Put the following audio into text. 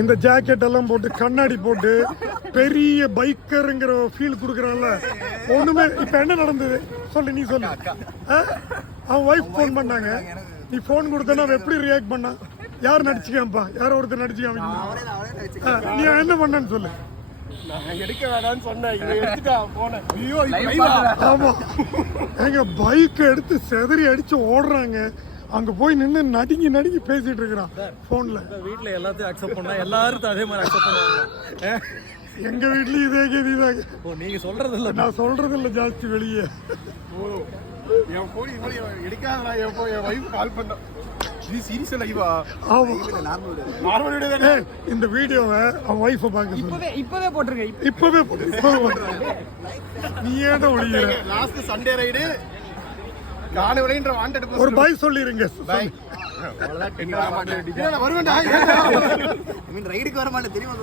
இந்த ஜாக்கெட் எல்லாம் போட்டு கண்ணாடி போட்டு பெரிய பைக்கருங்கிற ஃபீல் கொடுக்குறான்ல ஒண்ணுமே. இப்ப என்ன நடந்தது சொல்லு, நீ சொல்லு. அவன் ஒய்ஃப் ஃபோன் பண்ணாங்க, நீ ஃபோன் கொடுத்தனா அவன் எப்படி ரியாக்ட் பண்ணான்? யார் நடிச்சுக்காம்பா, யாரோ ஒருத்தர் நடிச்சுக்காம நீ என்ன பண்ணன்னு சொல்லு. எடுக்க வேணாம்னு சொன்னேன். ஆமா, எங்க பைக் எடுத்து செதறி அடிச்சு ஓடுறாங்க. அங்க போய் நின்று நடுங்கி நடுங்கி பேசிட்டு இருக்கிறான் போன்ல. வீட்டுல எல்லாத்தையும் அக்செப்ட் பண்ணா எல்லாரும் அதே மாதிரி அக்செப்ட் பண்ணுவாங்க. எங்க வீட்லயும் இதே கேதி தாங்க. நீங்க சொல்றது இல்ல, நான் சொல்றது இல்ல ஜாஸ்தி வெளியே. என் போய் எடுக்காத என் வைஃப் கால் பண்ண இந்த வீடியோவை அவன் வைஃப பாக்க இப்பவே போட்டுருங்க. இப்பவே நீ ஏன் ஒளிய லாஸ்ட் சண்டே ரைடு காலையில வாண்டட் ஒரு பாய் சொல்லிருங்க. வருவேன்டா. ரைடுக்கு வர மாட்டேன் தெரியுமா?